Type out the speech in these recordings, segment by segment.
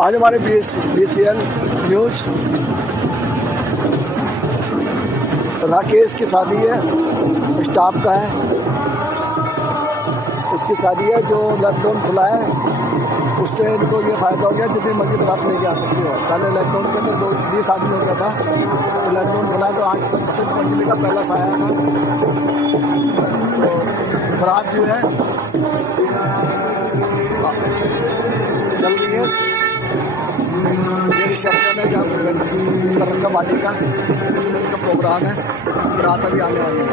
आज हमारे BCN news Rakesh की शादी है, स्टाफ का है, उसकी शादी है। जो लॉकडाउन खुला है उससे इनको ये फ़ायदा हो गया, जितनी मर्जी बारात लेके आ सकती हो। पहले लॉकडाउन के तो 20 आदमी हो गया था, तो लॉकडाउन खुला है तो आज 25 मंजिले का पैलेस आया था। तो बारात जो है चल रही है, ये रिसेप्शन है जहाँ तरक्का पार्टी का प्रोग्राम है, बारात अभी आने वाली है।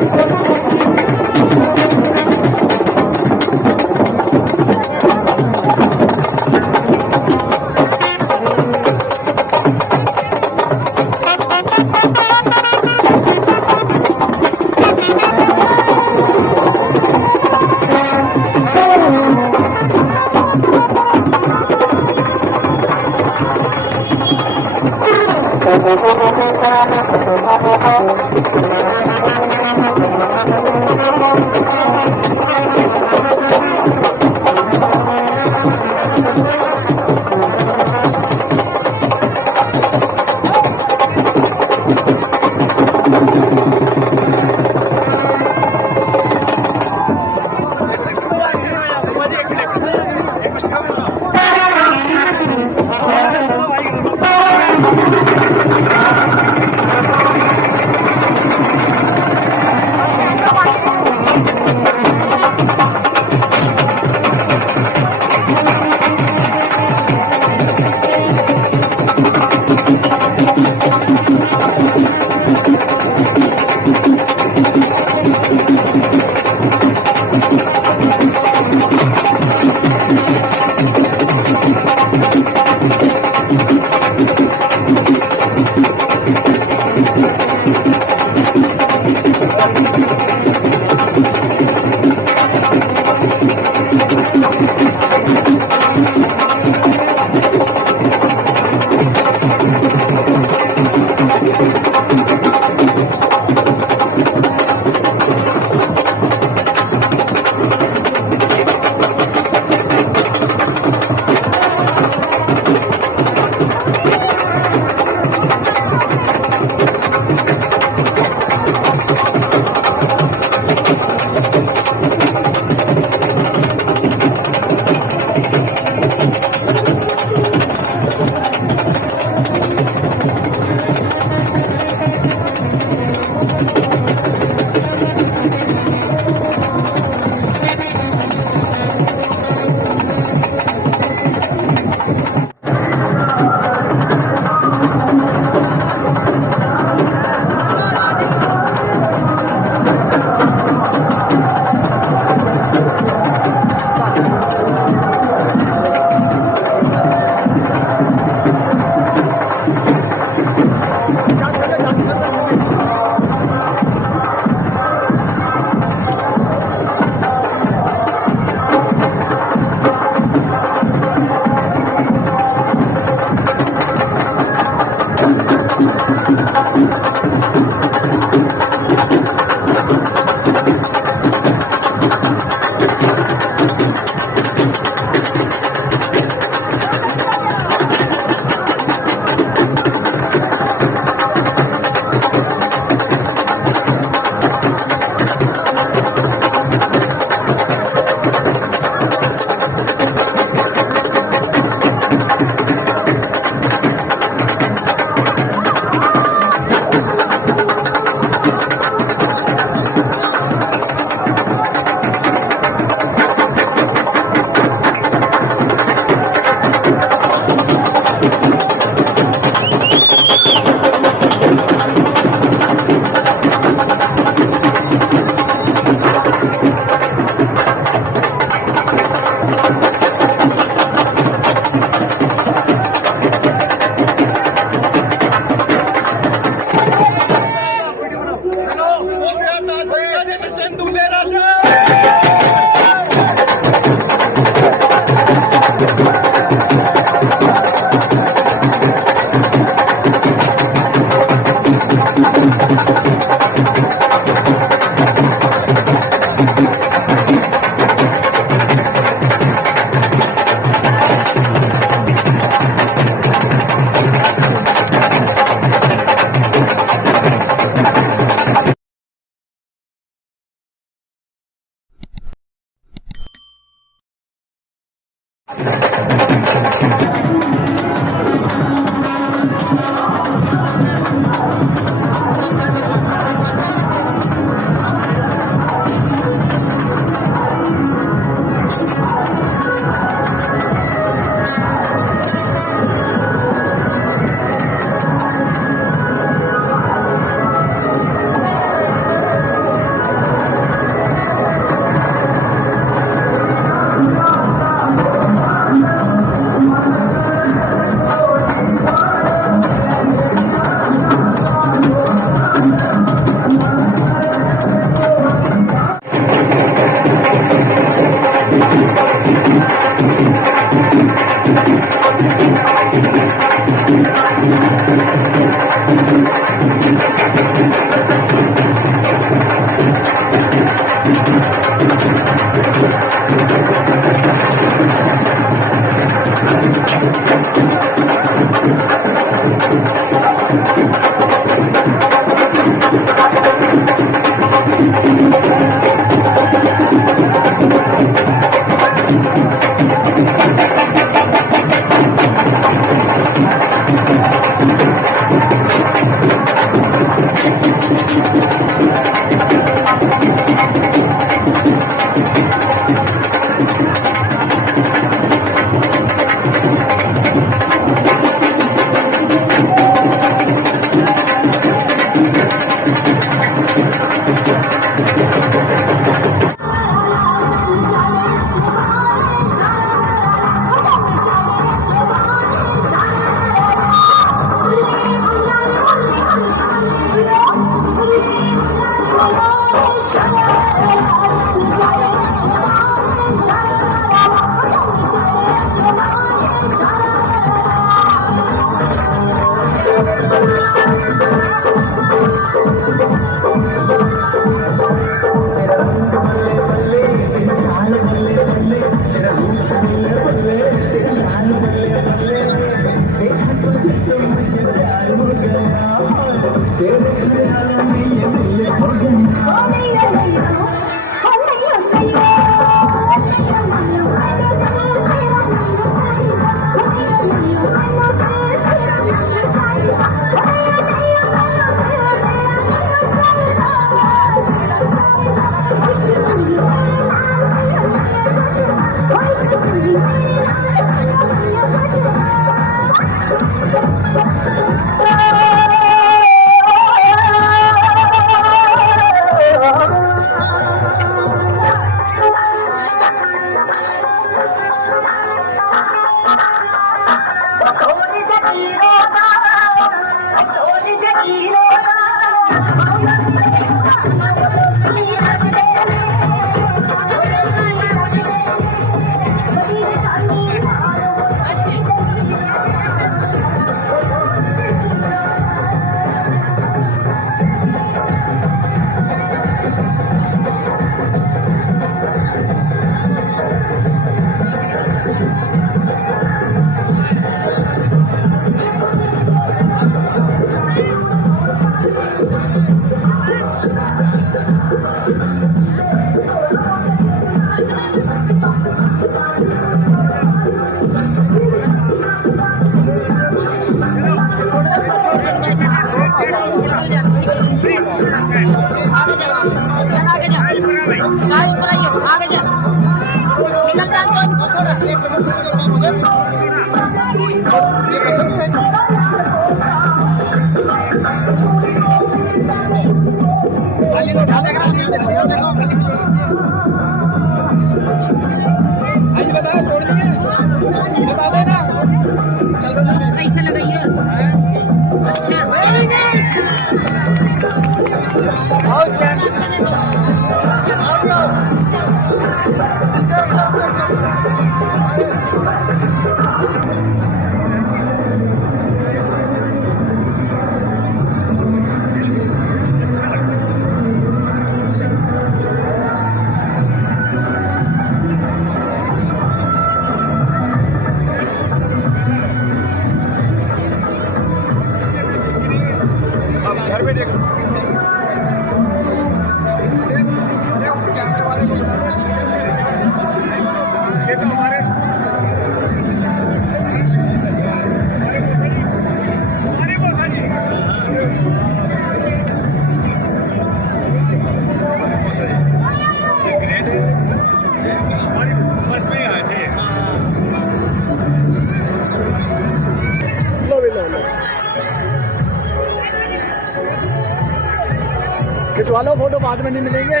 खिंचवा लो फोटो, बाद में नहीं मिलेंगे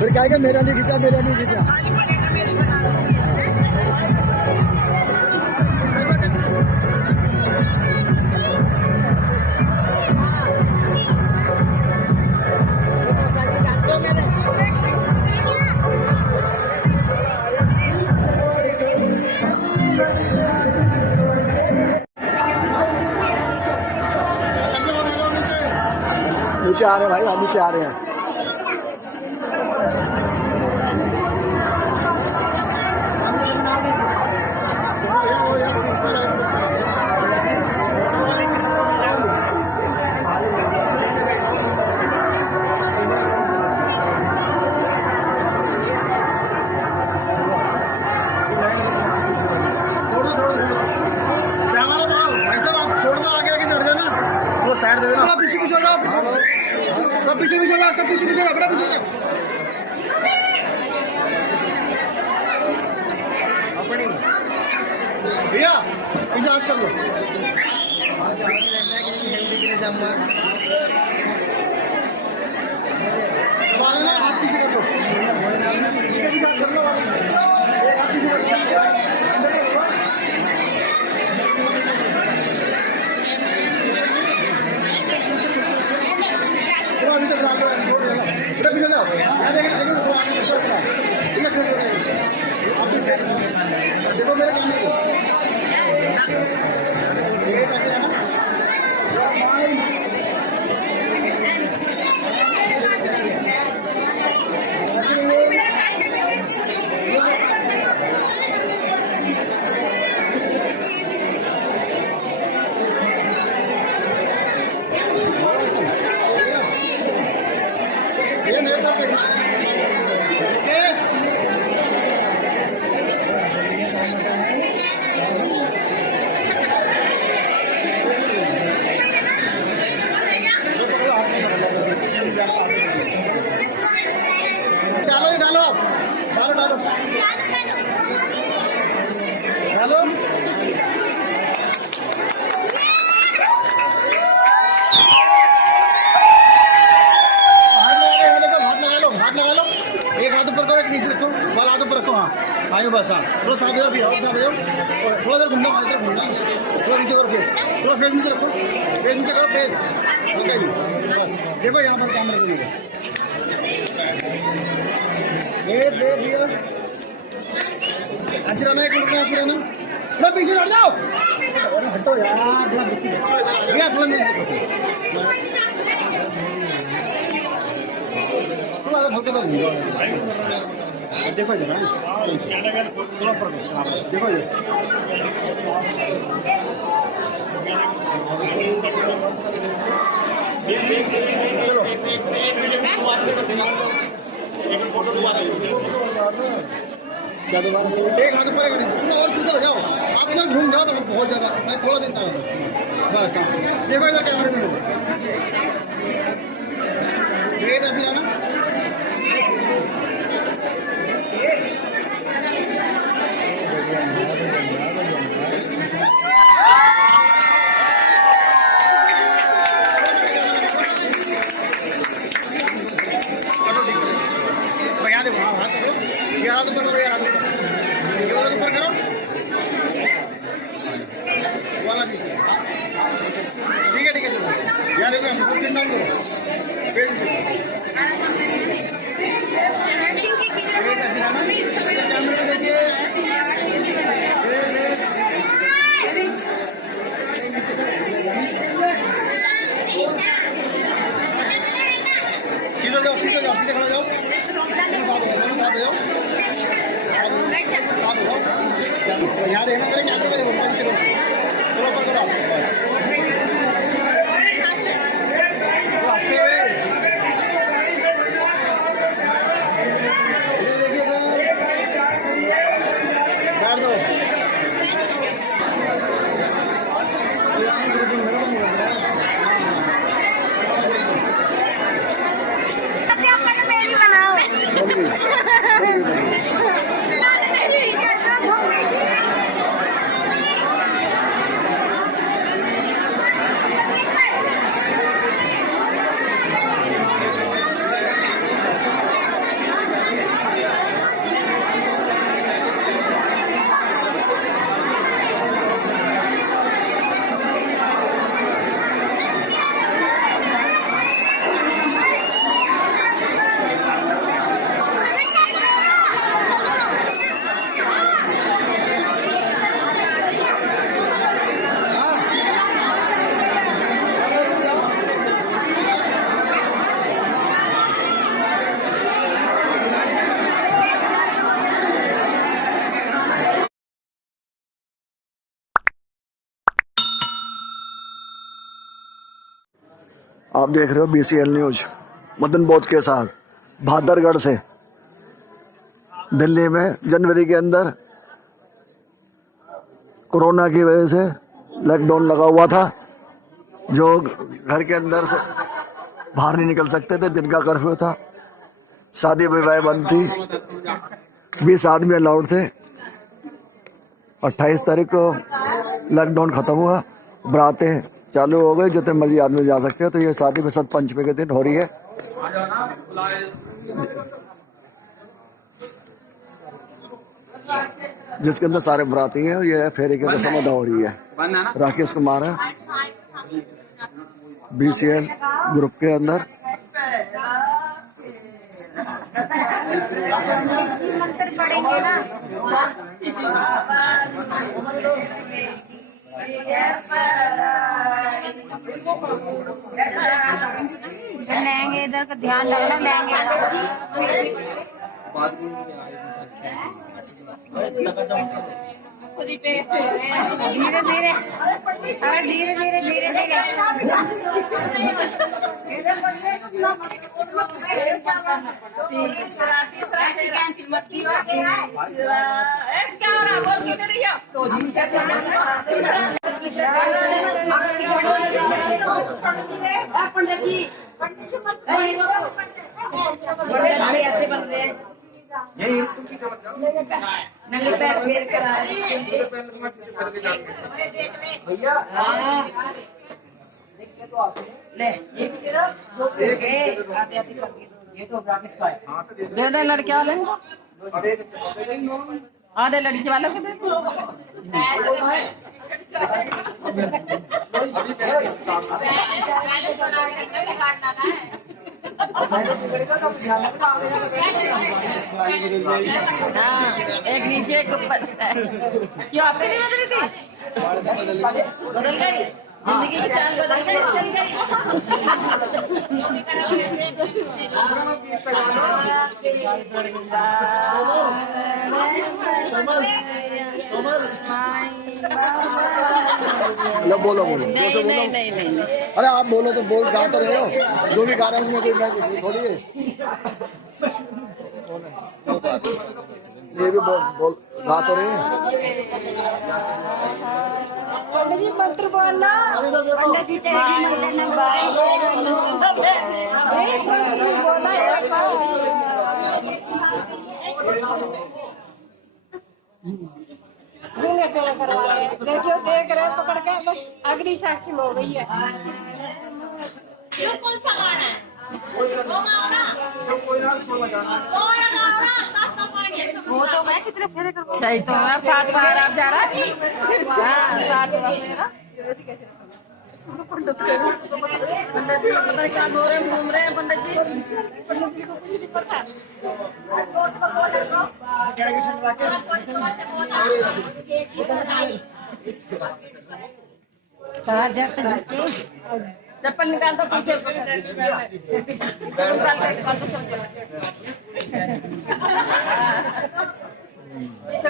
फिर कहेंगे मेरा नहीं खींचा, मेरा नहीं खींचा। नीचे आ रहे हैं भाई, नीचे आ रहे हैं। साइड दे देना, पीछे पीछे हो जाओ, सब पीछे पीछे हो जाओ, सब पीछे पीछे हो जाओ, बड़ा पीछे अपनी भैया पीछे हाथ कर लो, हाथ पीछे कर लो, देखो मेरे काम को आइए बस हाँ थोड़ा साथ दे भी साथ दे थोड़ा देर घूमना इधर घूमना थोड़ा नीचे करो फेस थोड़ा फेस नीचे रखो फेस नीचे करो फेस ओके जी देखो यहाँ पर कैमरा से वेट वेट भैया अच्छी रहना एक मिनट में अच्छी रहना थोड़ा पीछे हट जाओ हटो यार भैया थोड़ा हल्का तो देखो जरा थोड़ा फर्क देखो ये चलो क्या दोबारा एक हाथ ऊपर तुम और किधर जाओ आप इधर घूम जाओ तो बहुत ज्यादा मैं थोड़ा दिन बस देखो इधर कैमरे में वेट ऐसे रहना हाथ ऊपर करो यार ये वाला ऊपर करो वाला नीचे ठीक है यार देखो हम चिन डाउन करो पेज कैमरे देखिए सीधे जाओ सीधे खड़ा जाओ साथ जाओ यहाँ देखना मेरे कैमरे में देखो चलो ऊपर करो देखिए बैठ दो आप देख रहे हो BCL न्यूज मदन बोध के साथ भादरगढ़ से। दिल्ली में जनवरी के अंदर कोरोना की वजह से लॉकडाउन लगा हुआ था, जो घर के अंदर से बाहर नहीं निकल सकते थे, दिन का कर्फ्यू था, शादी विवाह बंद थी, 20 आदमी अलाउड थे। 28 तारीख को लॉकडाउन खत्म हुआ, बरातें चालू हो गई, जितने मर्जी आदमी जा सकते हैं। तो ये शादी बसंत पंचमी के दिन हो रही है, जिसके अंदर सारे बराती हैं। ये फेरे की रस्म अदा हो रही है। राकेश कुमार है BCL ग्रुप के अंदर। लेंगे इधर का ध्यान रखना, लेंगे धीरे धीरे, अरे धीरे धीरे धीरे धीरे। क्या हो रहा है, बोल क्यों नहीं रही हो? पंडित जी साड़ी ऐसे बन रहे हैं, नंगे पैर फेर कर दे लड़के वाले। आधे लड़की वालों के दे हाँ, एक नीचे एक ऊपर। क्यों आपकी नहीं बदली थी? बदल गई जिंदगी की चाल, बदल गई, चल गई। लो बोलो बोलो नहीं बोलो। नहीं नहीं नहीं अरे आप बोलो तो बोल गा तो रहे हो, जो भी गा रहे हैं उसमें कोई मैं थोड़ी है। ये भी बोल गा तो रहे हैं। पंडित जी मंत्र बोलना। पंडित जी तेरी मंत्र भाई एक मंत्र बोला दिले फेरे करवा रहे हैं। देखियो देख रहे हैं पकड़ के, बस अगली साक्षी हो गई है। कौन सा गाना है? वो तो मैं कितने फेरे कर सही तो है, 7 बार आप जा रहा है। हाँ 7 बार मेरा पंडित जी पता नहीं क्या घूम रहे हैं पंडित जी। पंडित जी को कुछ नहीं पता। चप्पल निकाल दो पीछे पीछे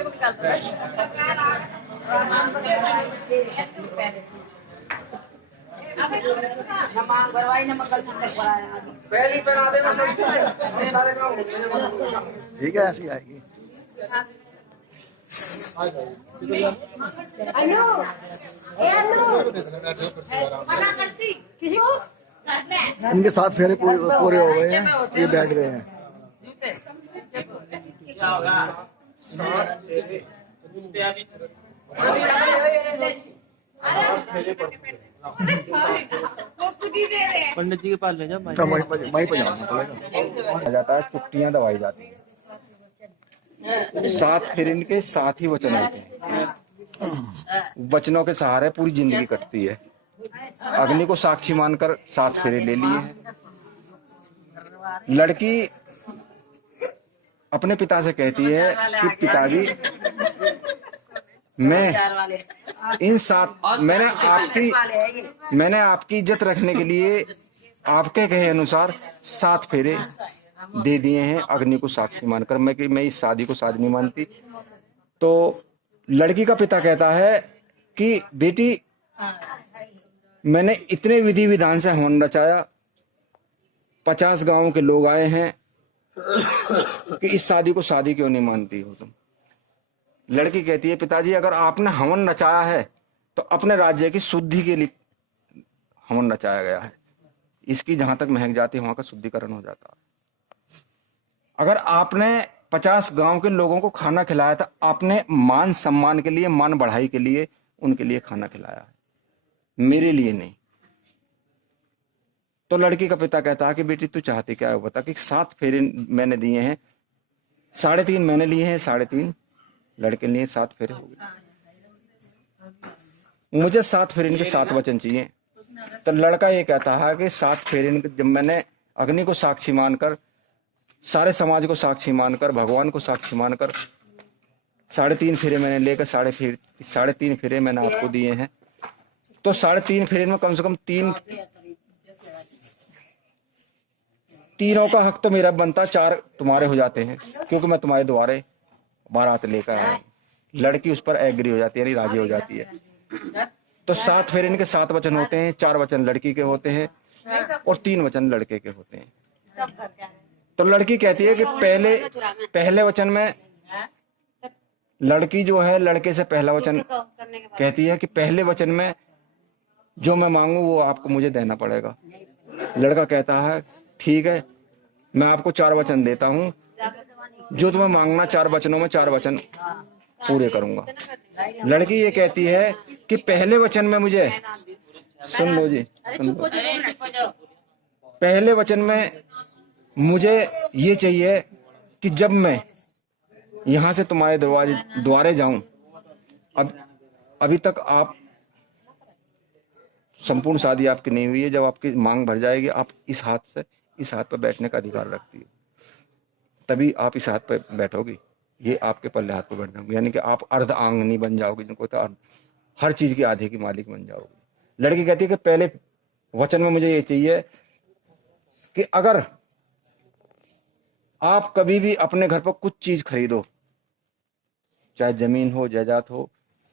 को निकाल दो। पहली पहना देना सब सारे काम हो गए। ठीक है, ऐसी आएगी। अनु किसी को इनके 7 फेरे पूरे हो गए हैं, ये बैठ गए हैं। पंडित जी के पास ले जाओ। अच्छा वहीं पर जाना पड़ेगा। जाता है, चुट्टियां दवाई जाती है। 7 फेरे इनके 7 ही वचन होते हैं। वचनों के सहारे पूरी जिंदगी कटती है। अग्नि को साक्षी मानकर 7 फेरे ले लिए हैं। लड़की अपने पिता से कहती है कि पिताजी मैं इन 7 मैंने आपकी इज्जत रखने के लिए आपके कहे अनुसार 7 फेरे दे दिए हैं अग्नि को साक्षी मानकर। मैं इस शादी को शादी नहीं मानती। तो लड़की का पिता कहता है कि बेटी मैंने इतने विधि विधान से हवन रचाया, 50 गांव के लोग आए हैं कि इस शादी को शादी क्यों नहीं मानती हो तुम। लड़की कहती है पिताजी अगर आपने हवन रचाया है तो अपने राज्य की शुद्धि के लिए हवन रचाया गया है। इसकी जहां तक महक जाती है वहां का शुद्धिकरण हो जाता है। अगर आपने 50 गांव के लोगों को खाना खिलाया था, आपने मान सम्मान के लिए, मान बढ़ाई के लिए उनके लिए खाना खिलाया है, मेरे लिए नहीं। तो लड़की का पिता कहता है कि बेटी तू चाहती क्या है बता। कि 7 फेरे मैंने दिए हैं, 3.5 मैंने लिए हैं, 3.5 लड़के लिए, 7 फेरे हो गए। मुझे 7 फेरे इनके 7 वचन चाहिए। तो लड़का ये कहता है कि 7 फेरे इनके, जब मैंने अग्नि को साक्षी मानकर, सारे समाज को साक्षी मानकर, भगवान को साक्षी मानकर 3.5 फेरे मैंने लेकर 3.5 फेरे मैंने आपको दिए हैं। तो 3.5 फेरे में कम से कम 3 का हक तो मेरा बनता, 4 तुम्हारे हो जाते हैं क्योंकि मैं तुम्हारे द्वारे बारात लेकर आया। लड़की उस पर एग्री हो जाती है, यानी राजी हो जाती है। तो 7 फेरे इनके 7 वचन होते हैं, 4 वचन लड़की के होते हैं और 3 वचन लड़के के होते हैं। तो लड़की कहती है कि पहले वचन में लड़की जो है लड़के से पहला वचन कहती है कि पहले वचन में जो मैं मांगू वो आपको मुझे देना पड़ेगा। लड़का कहता है ठीक है, मैं आपको 4 वचन देता हूं, जो तुम्हें मांगना 4 वचनों में 4 वचन पूरे करूंगा। लड़की ये कहती है कि पहले वचन में मुझे, सुन लो जी, सुन लो, पहले वचन में मुझे ये चाहिए कि जब मैं यहां से तुम्हारे द्वारे जाऊं, अब अभी तक आप संपूर्ण शादी आपकी नहीं हुई है। जब आपकी मांग भर जाएगी, आप इस हाथ से इस हाथ पर बैठने का अधिकार रखती हो, तभी आप इस हाथ पर बैठोगी। ये आपके पल्ले हाथ पर बैठ जाओगे, यानी कि आप अर्ध आंगनी बन जाओगे, जिनको तो हर चीज की आधे की मालिक बन जाओगे। लड़की कहती है कि पहले वचन में मुझे ये चाहिए कि अगर आप कभी भी अपने घर पर कुछ चीज खरीदो, चाहे जमीन हो, जायदाद हो,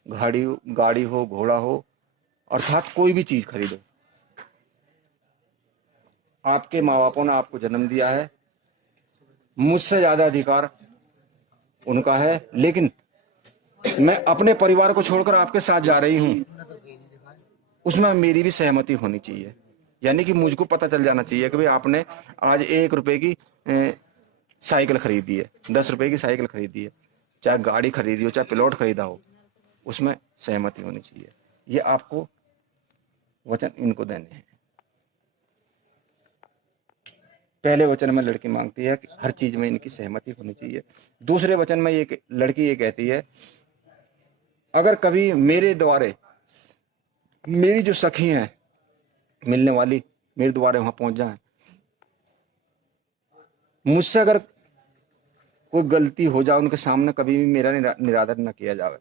गाड़ी हो, घोड़ा हो, अर्थात कोई भी चीज खरीदो, आपके माँ बापों ने आपको जन्म दिया है, मुझसे ज्यादा अधिकार उनका है, लेकिन मैं अपने परिवार को छोड़कर आपके साथ जा रही हूं, उसमें मेरी भी सहमति होनी चाहिए। यानी कि मुझको पता चल जाना चाहिए कि भाई आपने आज 1 रुपए की साइकिल खरीदी है, 10 रुपए की साइकिल खरीदी है, चाहे गाड़ी खरीदी हो, चाहे प्लॉट खरीदा हो, उसमें सहमति होनी चाहिए। ये आपको वचन इनको देने हैं। पहले वचन में लड़की मांगती है कि हर चीज में इनकी सहमति होनी चाहिए। दूसरे वचन में ये लड़की ये कहती है, अगर कभी मेरे द्वारे मेरी जो सखी हैं मिलने वाली मेरे द्वारे वहां पहुंच जाए, मुझसे अगर कोई गलती हो जाए उनके सामने, कभी भी मेरा निरादर न किया जाए,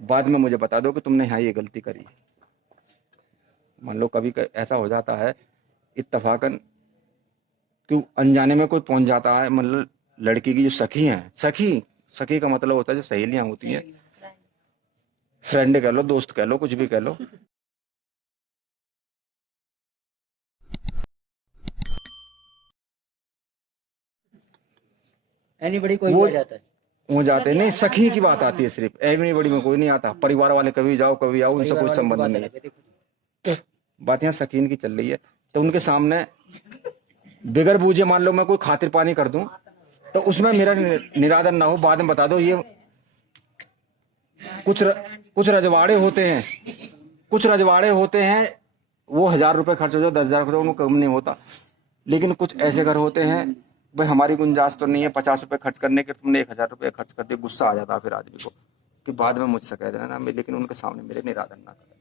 बाद में मुझे बता दो कि तुमने यहाँ ये गलती करी। मान लो कभी ऐसा हो जाता है इत्तफाकन, क्यों अनजाने में कोई पहुंच जाता है, मतलब लड़की की जो सखी हैं, सखी का मतलब होता है जो सहेलियां होती हैं, फ्रेंड कह लो, दोस्त कह लो, कुछ भी कह लो। एनीबॉडी कोई भी आ जाता है। वो जाते नहीं, सखी की बात आती है सिर्फ, एनीबॉडी में कोई नहीं आता। परिवार वाले कभी जाओ कभी आओ, उनसे कोई संबंध नहीं है। बात यहाँ सकीन की चल रही है, तो उनके सामने बिगर बूझे मान लो मैं कोई खातिर पानी कर दूं, तो उसमें मेरा निरादर ना हो, बाद में बता दो। ये कुछ रजवाड़े होते हैं, वो 1000 रुपए खर्च हो जाए, 10,000 खर्च हो, उनको कम नहीं होता। लेकिन कुछ ऐसे घर होते हैं, भाई हमारी गुंजाइश तो नहीं है 50 रुपए खर्च करने के, तुमने 1000 रुपए खर्च कर दिए। गुस्सा आ जाता फिर आदमी को कि बाद में मुझसे कह देना, लेकिन उनके सामने मेरे निरादर ना कर।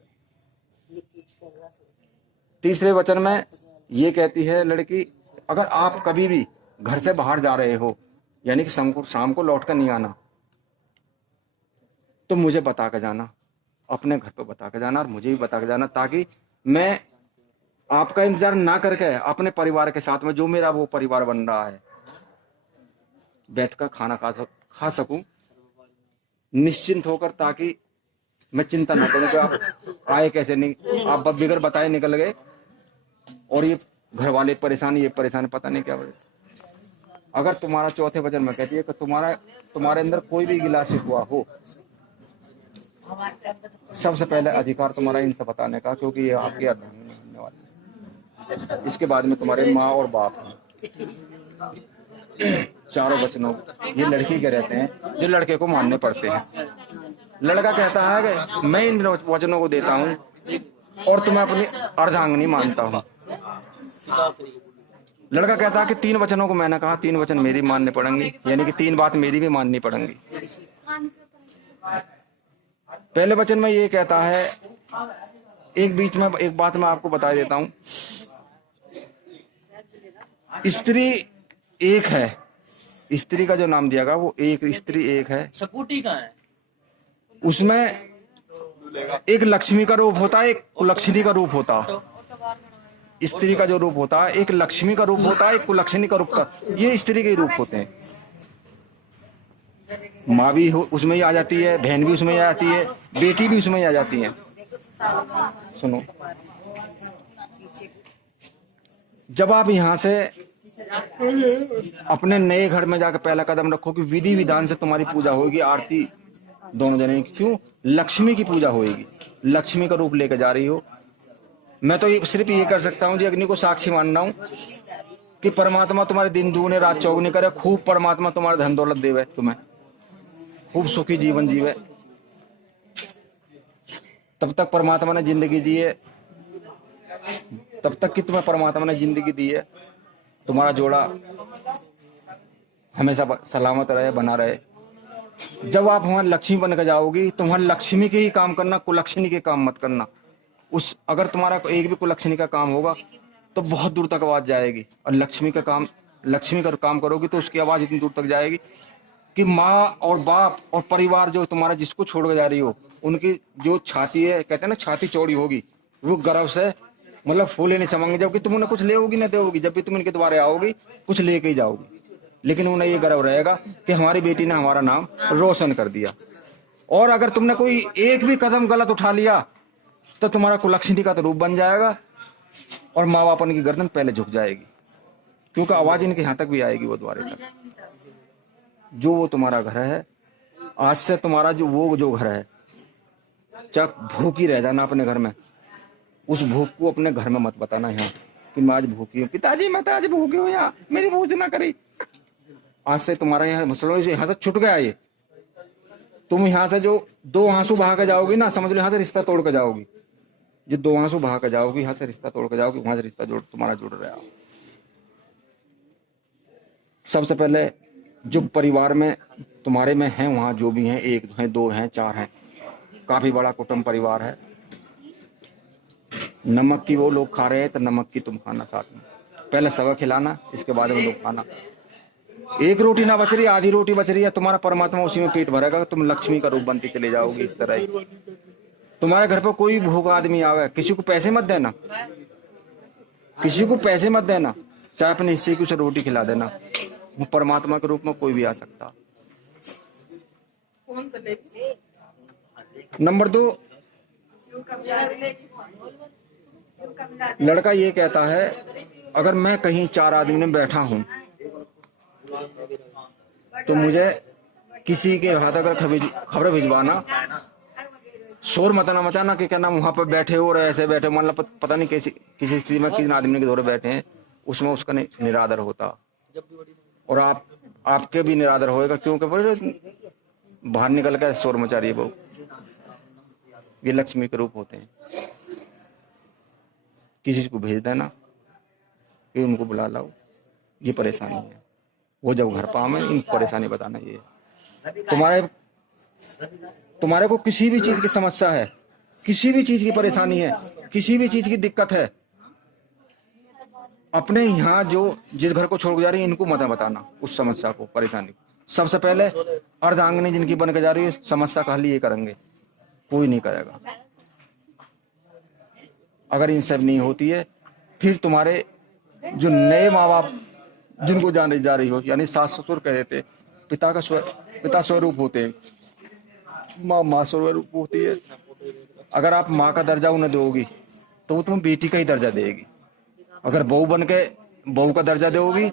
तीसरे वचन में ये कहती है लड़की, अगर आप कभी भी घर से बाहर जा रहे हो, यानी कि शाम को लौट कर नहीं आना, तो मुझे बता के जाना, अपने घर पे बता के जाना और मुझे भी बता के जाना, ताकि मैं आपका इंतजार ना करके अपने परिवार के साथ में, जो मेरा वो परिवार बन रहा है, बैठकर खाना खा सकूं निश्चिंत होकर, ताकि मैं चिंता ना करूं कि आप आए कैसे नहीं, आप बिगर बताए निकल गए और ये घर वाले परेशान, ये परेशान, पता नहीं क्या वजह। अगर तुम्हारा चौथे वचन में कहती है कि तुम्हारे अंदर कोई भी गिला शिकवा हो, सबसे पहले अधिकार तुम्हारा इनसे बताने का, क्योंकि ये आपकी अर्धांगिनी होने वाली। इसके बाद में तुम्हारे माँ और बाप हैं। चारों वचनों ये लड़की के रहते हैं, जो लड़के को मानने पड़ते हैं। लड़का कहता है कि मैं इन वचनों को देता हूं और तुम्हें अपनी अर्धांगिनी मानता हूं। लड़का कहता है कि 3 वचनों को मैंने कहा, 3 वचन मेरी मानने पड़ेंगे, यानी कि 3 बात मेरी भी माननी पड़ेंगी। पहले वचन में ये कहता है, बीच में एक बात मैं आपको बता देता हूं, स्त्री एक है, स्त्री का जो नाम दिया गया वो एक, स्त्री एक है। स्कूटी कहाँ है? उसमें एक लक्ष्मी का रूप होता है, एक कुलक्षणी का रूप होता है। स्त्री का जो रूप होता है, एक लक्ष्मी का रूप होता है, एक कुलक्षणी का रूप होता है। ये स्त्री के रूप होते हैं। माँ भी उसमें ही आ जाती है, बहन भी उसमें ही आ जाती है, बेटी भी उसमें ही आ जाती है। सुनो, जब आप यहाँ से अपने नए घर में जाकर पहला कदम रखो कि विधि विधान से तुम्हारी पूजा होगी, आरती दोनों जने, क्यों? लक्ष्मी की पूजा होगी, लक्ष्मी का रूप लेकर जा रही हो। मैं तो सिर्फ ये कर सकता हूँ जी, अग्नि को साक्षी मान रहा हूँ कि परमात्मा तुम्हारे दिन दूने रात चौगुने करे, खूब परमात्मा तुम्हारे धन दौलत देवे, तुम्हें खूब सुखी जीवन जीवे। तब तक परमात्मा ने जिंदगी दी है, तब तक कि तुम्हें परमात्मा ने जिंदगी दी है, तुम्हारा जोड़ा हमेशा सलामत रहे, बना रहे। जब आप वहां लक्ष्मी बन कर जाओगी तो वहां लक्ष्मी के ही काम करना, कुलक्षणी के काम मत करना। उस अगर तुम्हारा एक भी कुलक्षणी का काम होगा तो बहुत दूर तक आवाज जाएगी, और लक्ष्मी का काम करोगी तो उसकी आवाज इतनी दूर तक जाएगी कि माँ और बाप और परिवार जो तुम्हारा जिसको छोड़ के जा रही हो, उनकी जो छाती है, कहते हैं ना छाती चौड़ी होगी, वो गर्व से मतलब फूले नहीं चमकेंगे। जबकि तुम उन्हें कुछ लेओगी ना दोगी, जब भी तुम इनके द्वारे आओगी कुछ लेके ही जाओगी, लेकिन उन्हें ये गर्व रहेगा कि हमारी बेटी ने हमारा नाम रोशन कर दिया। और अगर तुमने कोई एक भी कदम गलत उठा लिया तो तुम्हारा कुलक्षणी का तो रूप बन जाएगा और माँ बाप की गर्दन पहले झुक जाएगी, क्योंकि आवाज इनके यहाँ तक भी आएगी वो द्वारे तक। जो वो तुम्हारा घर है, आज से तुम्हारा जो घर है, चाहे भूखी रह जाना अपने घर में, उस भूख को अपने घर में मत बताना यहाँ कि मैं आज भूखी हूँ, पिताजी मैं तो आज भूखी हूँ, यहाँ मेरी भूख ना करी। आज से तुम्हारा यहाँ मसला यहाँ से छुट गया। ये तुम यहाँ से जो 2 आंसू बहा के जाओगी ना, समझ लो यहाँ से रिश्ता तोड़ के जाओगी। जो 2 आंसू बहा के जाओगी, यहाँ से रिश्ता तोड़ के जाओगी, वहां से रिश्ता तुम्हारा जुड़ रहा। सबसे पहले जो परिवार में तुम्हारे में है, वहां जो भी हैं, 1 हैं 2 हैं 4 हैं, काफी बड़ा कुटुंब परिवार है। नमक की वो लोग खा रहे हैं तो नमक की तुम खाना साथ में, पहले सबक खिलाना, इसके बाद में लोग खाना। 1 रोटी ना बच रही, आधी रोटी बच रही है, तुम्हारा परमात्मा उसी में पेट भरेगा, तुम लक्ष्मी का रूप बनती चले जाओगी। इस तरह ही तुम्हारे घर पर कोई भूखा आदमी आवे, किसी को पैसे मत देना, किसी को पैसे मत देना, चाहे अपने हिस्से की उसे रोटी खिला देना, वो परमात्मा के रूप में कोई भी आ सकता। नंबर 2, लड़का ये कहता है अगर मैं कहीं 4 आदमी में बैठा हूं तो मुझे किसी के हाथ अगर खबर भिजवाना, शोर मत ना मचाना कि क्या नाम वहां पर बैठे हो और ऐसे बैठे, मान लो पता नहीं किसी स्थिति में किन आदमी के दौरे बैठे हैं, उसमें उसका निरादर होता और आपके भी निरादर होएगा, क्योंकि बाहर निकल कर शोर मचा रही है बहू। ये लक्ष्मी के रूप होते हैं। किसी को भेज देना कि उनको बुला लाओ, ये परेशानी है, वो जब घर पावे इन परेशानी बताना। ये तुम्हारे को किसी भी चीज की समस्या है, किसी भी चीज की परेशानी है, किसी भी चीज की दिक्कत है, अपने यहाँ जो जिस घर को छोड़ जा रही है इनको मत बताना उस समस्या को, परेशानी को। सबसे पहले अर्धांगिनी जिनकी बन के जा रही है, समस्या का हल ये करेंगे, कोई नहीं करेगा। अगर इन सब नहीं होती है, फिर तुम्हारे जो नए माँ बाप जिनको जाने जा रही हो, यानी सास ससुर कह देते, पिता स्वरूप होते हैं, माँ स्वरूप होती है। अगर आप माँ का दर्जा उन्हें दोगी तो वो तुम्हें बेटी का ही दर्जा देगी। अगर बहू बन के बहू का दर्जा दोगी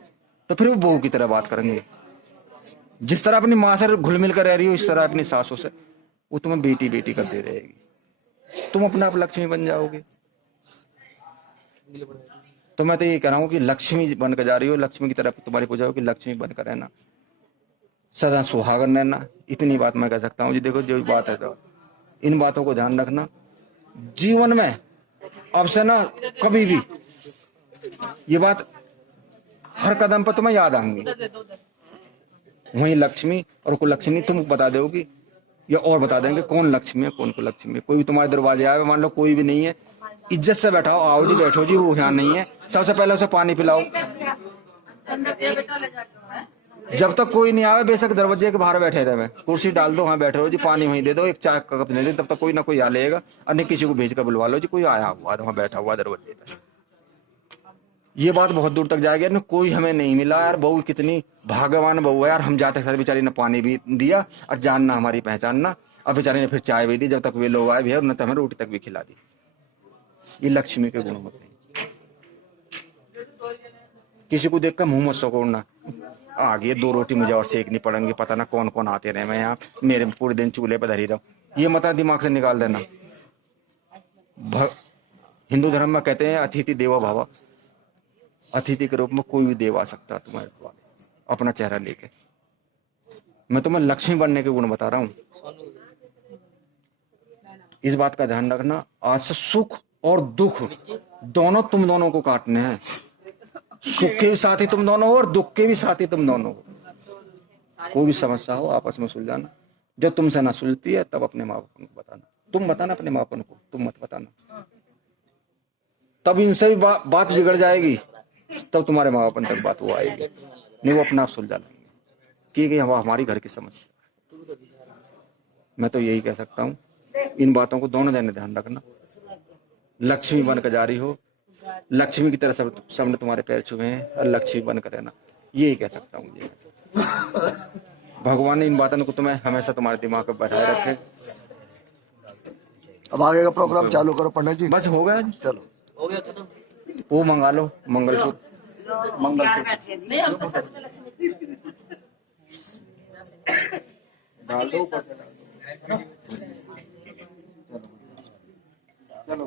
तो फिर वो बहू की तरह बात करेंगे। जिस तरह अपनी माँ से घुल मिल कर रह रही हो, इस तरह अपनी सासों से वो तुम्हें बेटी बेटी करते रहेगी। तुम अपना आप लक्ष्मी बन जाओगे। तो मैं तो ये कह रहा हूँ कि लक्ष्मी बनकर जा रही हो, लक्ष्मी की तरफ तुम्हारी पूजा हो कि लक्ष्मी बनकर रहना, सदा सुहागन रहना। इतनी बात मैं कह सकता हूँ जी। देखो जो बात है तो इन बातों को ध्यान रखना जीवन में। अब से ना कभी भी ये बात हर कदम पर तुम्हें याद आएंगी। वही लक्ष्मी और कुलक्षणी तुम बता दोगी या और बता देंगे कौन लक्ष्मी है कौन कुलक्षणी है। कोई भी तुम्हारे दरवाजे आए, मान लो कोई भी नहीं है, इज्जत से बैठाओ, आओ जी बैठो जी, वो यहाँ नहीं है, सबसे पहले उसे पानी पिलाओ। जब तक कोई नहीं आवे बेशक दरवाजे के बाहर बैठे रहे, कुर्सी डाल दो, वहां बैठे रहो जी, पानी वहीं दे दो, एक चाय का कप दे दो, तब तक कोई ना कोई आ लेगा। और नहीं किसी को भेज कर बुलवा लो जी, कोई आया हुआ वहां बैठा हुआ दरवाजे पे। ये बात बहुत दूर तक जाएगी ना, कोई हमें नहीं मिला यार, बहू कितनी भाग्यवान बहू है यार, हम जाते साथ बेचारी ने पानी भी दिया और जानना हमारी पहचानना, अब बेचारी ने फिर चाय भी दी, जब तक वे लोग आए भी है उन्होंने तो हमें रोटी तक भी खिला दी। ये लक्ष्मी के गुण होते हैं। किसी को देखकर मुंह मत सकोड़ना, आगे 2 रोटी मुझे और सेकनी पड़ेंगी, पता ना कौन कौन आते रहे, मैं यहाँ मेरे पूरे दिन चूल्हे पर धरी रहूं, ये मत दिमाग से निकाल देना। हिंदू धर्म में कहते हैं अतिथि देवो भव, अतिथि के रूप में कोई भी देव आ सकता है तुम्हारे द्वार अपना चेहरा लेके। मैं तुम्हें लक्ष्मी बनने के गुण बता रहा हूं, इस बात का ध्यान रखना। आज से सुख और दुख दोनों तुम दोनों को काटने हैं, सुख के भी साथी तुम दोनों हो और दुख के भी साथी तुम दोनों हो। कोई भी समस्या हो आपस में सुलझाना। जो तुमसे ना सुलझती है तब अपने माँ बाप को बताना। तुम बताना अपने माँ बाप को, तुम मत बताना। तब इनसे भी बात बिगड़ जाएगी, तब तुम्हारे माँ बाप तक बात वो आएगी, नहीं वो अपना आप सुलझा लेंगे कि हमारी घर की समस्या। मैं तो यही कह सकता हूँ, इन बातों को दोनों जने ध्यान रखना। लक्ष्मी बनकर जा रही हो, लक्ष्मी की तरह सबने तुम्हारे पैर छुए हैं, और लक्ष्मी बनकर रहना, यही कह सकता हूँ। ये भगवान ने इन बातों को तुम्हें हमेशा तुम्हारे दिमाग में बैठाए रखे। अब आगे का प्रोग्राम चालू करो पंडित जी। बस हो गया, चलो हो गया खत्म। वो मंगा लो मंगलसूत्र। मंगलसूत्र नहीं, हम तो सच में लक्ष्मी डाल दो ऊपर से, डाल दो। चलो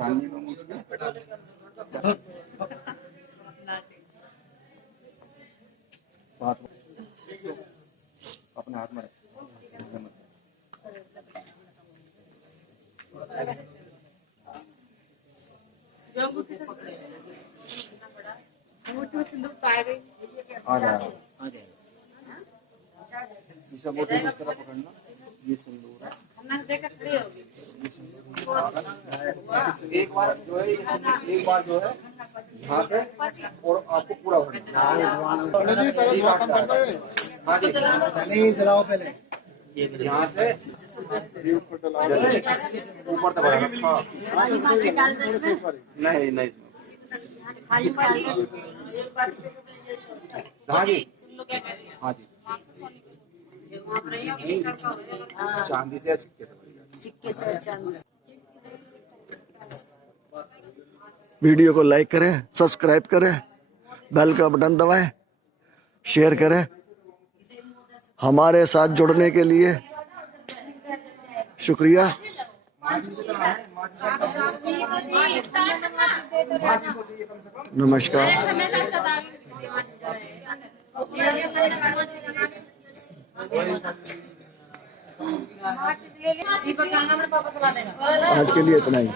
चांदी अपने हाथ में आ जाएगा। इसे मोटी इस तरह पकड़ना, ये सिंदूर है। एक बार जो है एक बार जो है यहाँ से और आपको पूरा भरना। हाँ जी, नहीं जलाओ पहले। यहाँ से ऊपर तक भरना। नहीं नहीं, हाँ जी हाँ जी, चांदी से सिक्के से। वीडियो को लाइक करें, सब्सक्राइब करें, बेल का बटन दबाएं, शेयर करें। हमारे साथ जुड़ने के लिए शुक्रिया। नमस्कार। दीपक गंगा में पापा चला देगा। आज के लिए इतना ही।